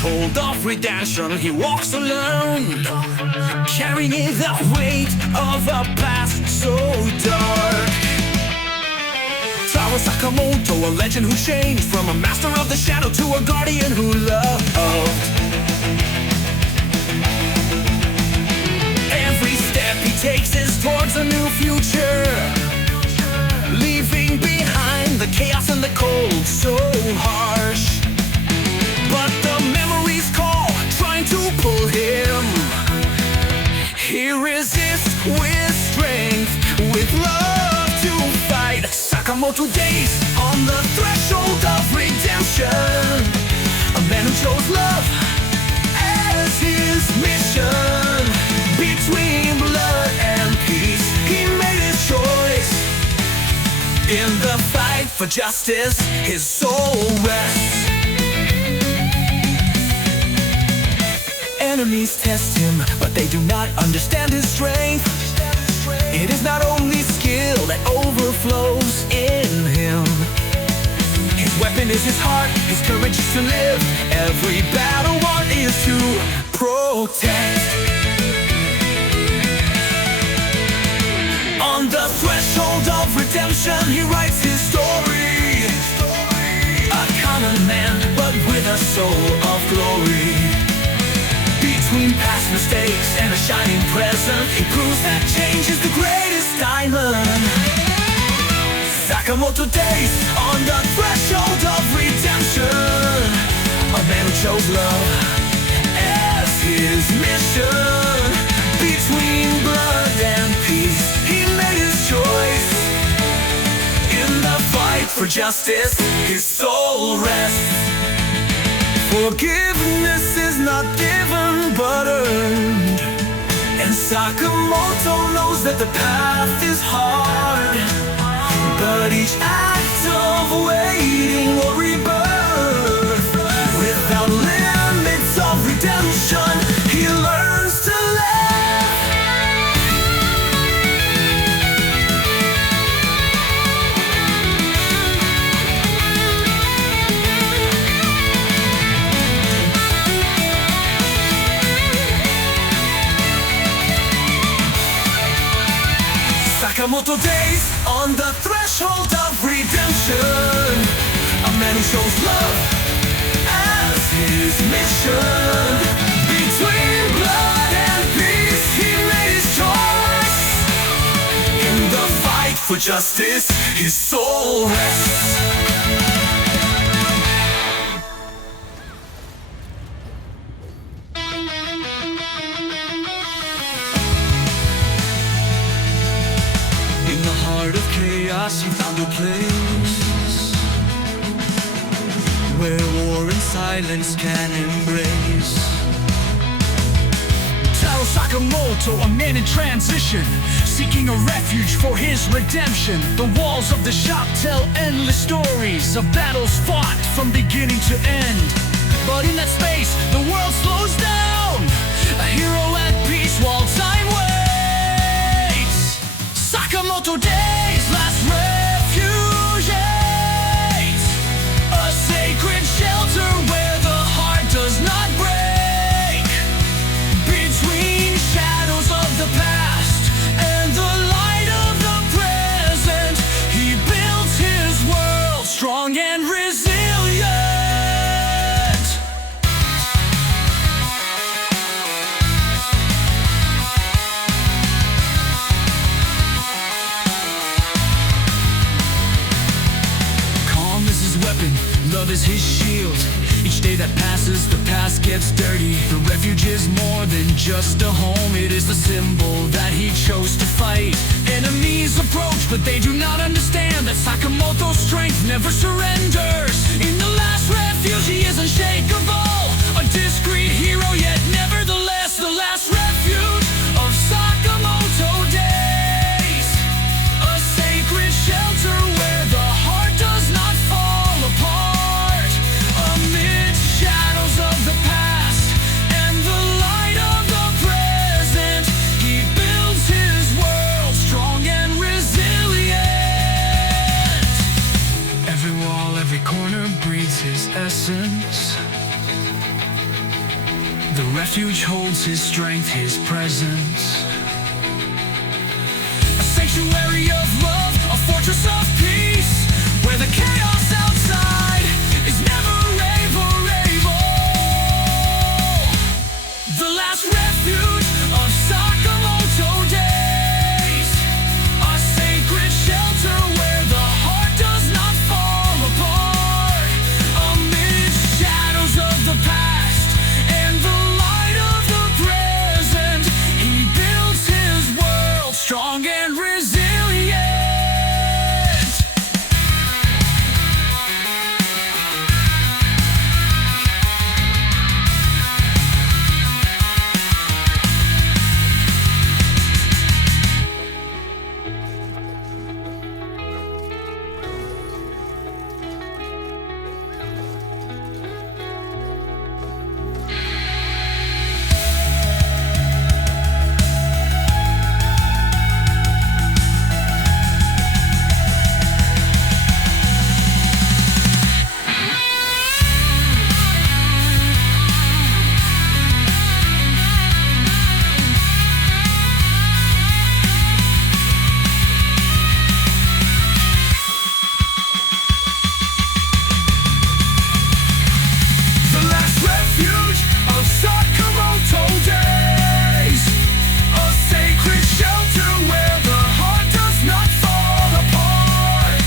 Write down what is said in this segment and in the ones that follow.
threshold of redemption, he walks alone, carrying the weight of a past so dark. Sakamoto, a legend who changed from a master of the shadow to a guardian who loved. Every step he takes is towards a new future, leaving behind the chaos and the cold so harsh. But the memories call, trying to pull him. He resists with strength, with love to fight. Sakamoto days on the threshold of redemption, a man who chose love as his mission. Between blood and peace, he made his choice. In the fight for justice, his soul rests. Enemies test him, but they do not understand his strength. It is not only skill that overflows in him. His weapon is his heart, his courage is to live. Every battle won is to protect. On the threshold of redemption, he writes his story. A common man, but with a soul of glory. Between past mistakes and a shining present, he proves that change is the greatest diamond. Sakamoto days on the threshold of redemption, a man who chose love as his mission. Between blood and peace, he made his choice. In the fight for justice, his soul rests. Forgiveness is not given but earned, and Sakamoto knows that the path is hard, but each act of waiting will rebirth. Without limits of redemption, he learns to live. Sakamoto days on the threshold of redemption, a man who shows love as his mission. Between blood and peace, he made his choice. In the fight for justice, his soul rests. In the heart of chaos, he found a place where war and silence can embrace. Sakamoto, a man in transition, seeking a refuge for his redemption. The walls of the shop tell endless stories of battles fought from beginning to end. But in that space, the world slows down, a hero at peace while time waits. Sakamoto days, last refuge, a sacred shelter where the heart does not break. Between shadows of the past and the light of the present, he builds his world strong and resilient. Love is his shield. Each day that passes, the past gets dirty. The refuge is more than just a home. It is the symbol that he chose to fight. Enemies approach, but they do not understand that Sakamoto's strength never surrenders. In the last refuge, he is unshakable. A discreet hero, yet nevertheless the last refuge of Sakamoto days. A sacred shelter where the heart does not fall apart. Amid shadows of the past and the light of the present, he builds his world strong and resilient. Every wall, every corner breathes his essence. The refuge holds his strength, his presence. A sanctuary of love, a fortress of peace, where the chaos outside is never able. The last refuge of Sakamoto days, a sacred shelter where the heart does not fall apart. Amid shadows of the past and the light of the present, he builds his world strong and resilient. Sakamoto days, a sacred shelter where the heart does not fall apart.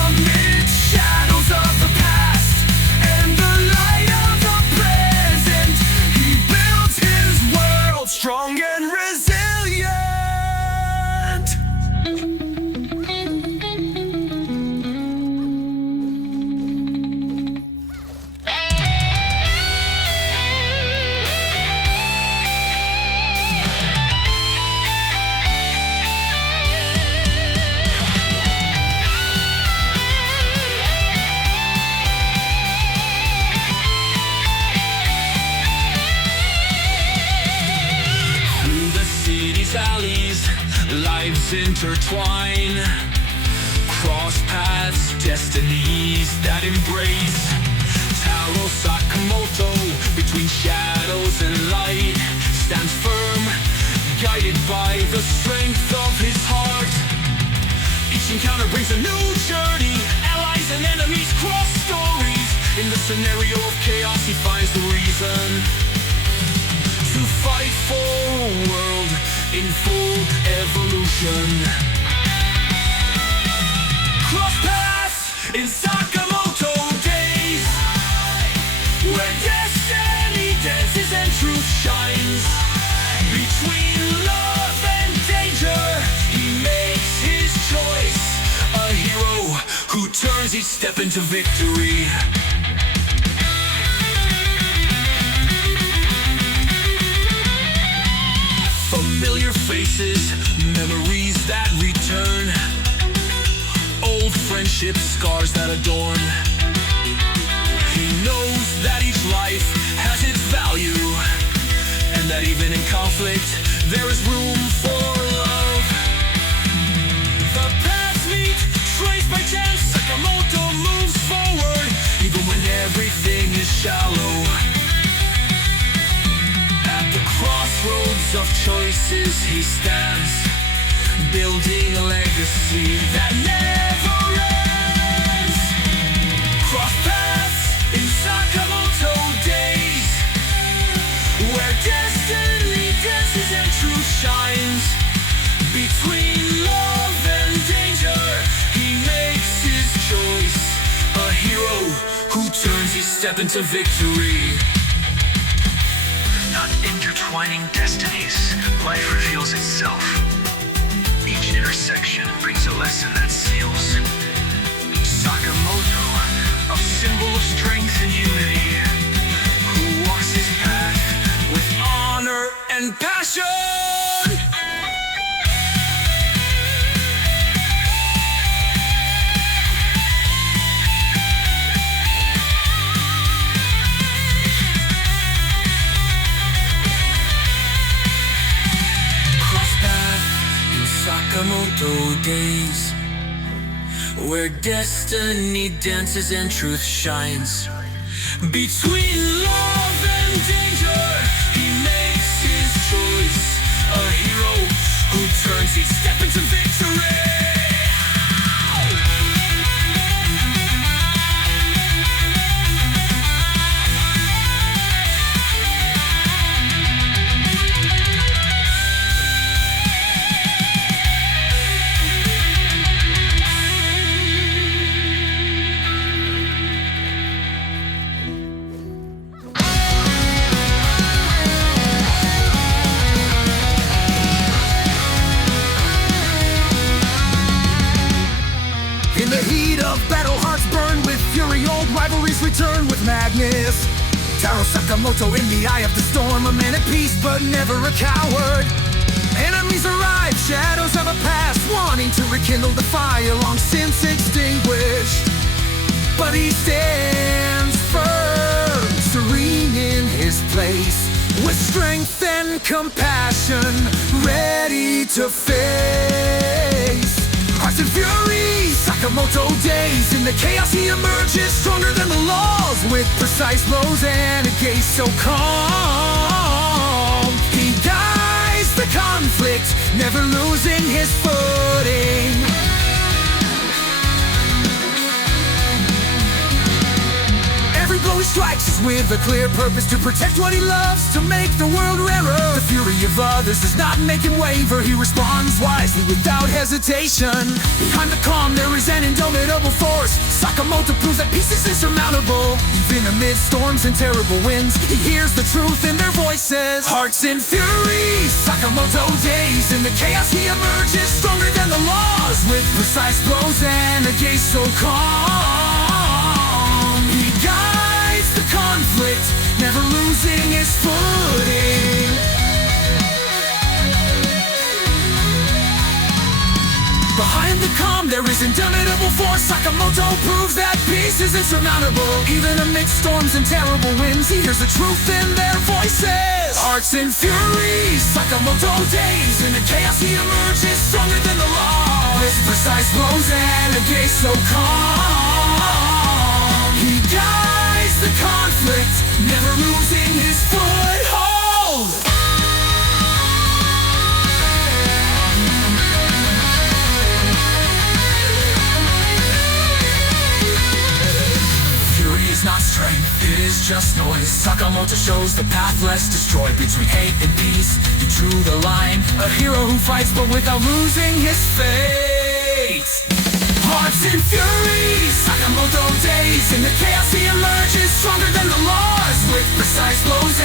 Amid shadows of the past and the light of the present, he builds his world strong and resilient. Alleys, lives intertwine, cross paths, destinies that embrace. Taro Sakamoto, between shadows and light, stands firm, guided by the strength of his heart. Each encounter brings a new journey, allies and enemies cross stories. In the scenario of chaos, he finds the reason to fight for a world in full evolution. Cross paths in Sakamoto days, where destiny dances and truth shines. Between love and danger, he makes his choice. A hero who turns each step into victory. Familiar faces, memories that return, old friendships, scars that adorn. He knows that each life has its value, and that even in conflict, there is room for love. The paths meet, traced by chance, Sakamoto moves forward, even when everything is shallow. Crossroads of choices he stands, building a legacy that never ends. Cross paths in Sakamoto days, where destiny dances and truth shines. Between love and danger, he makes his choice. A hero who turns each step into victory. Not intertwining destinies, life reveals itself. Each intersection brings a lesson that seals. Sakamoto, a symbol of strength and unity, who walks his path with honor and passion. Sakamoto days, where destiny dances and truth shines. Between love and danger, a hero who turns each step into victory. In the heat of battle, hearts burn with fury, old rivalries return with madness. Taro Sakamoto in the eye of the storm, a man at peace but never a coward. Enemies arrive, shadows of a past, wanting to rekindle the fire long since extinguished. But he stands firm, serene in his place, with strength and compassion, ready to face. Hearts and fury, Sakamoto days. In the chaos he emerges, stronger than the laws, with precise blows and a gaze so calm. He guides the conflict, never losing his footing. Every blow he strikes is with a clear purpose, to protect what he loves, to make the world rarer. The fury of others does not make him waver. He responds wisely without hesitation. Behind the calm there is an indomitable force. Sakamoto proves that peace is insurmountable. Even amid storms and terrible winds, he hears the truth in their voices. Hearts in fury, Sakamoto days. In the chaos he emerges, stronger than the laws, with precise blows and a gaze so calm. He guides the conflict, never losing his footing. Behind the calm there is indomitable force. Sakamoto proves that peace is insurmountable. Even amidst storms and terrible winds, he hears the truth in their voices. Hearts in fury, Sakamoto days. In the chaos he emerges, stronger than the law, with precise blows and a gaze so calm. He guides the conflict, never losing his foothold. Fury is not strength, it is just noise. Sakamoto shows the path less destroyed between hate and peace. He drew the line, a hero who fights but without losing his fate. Hearts in fury, Sakamoto days. In the chaos he emerges, stronger than the laws, with precise blows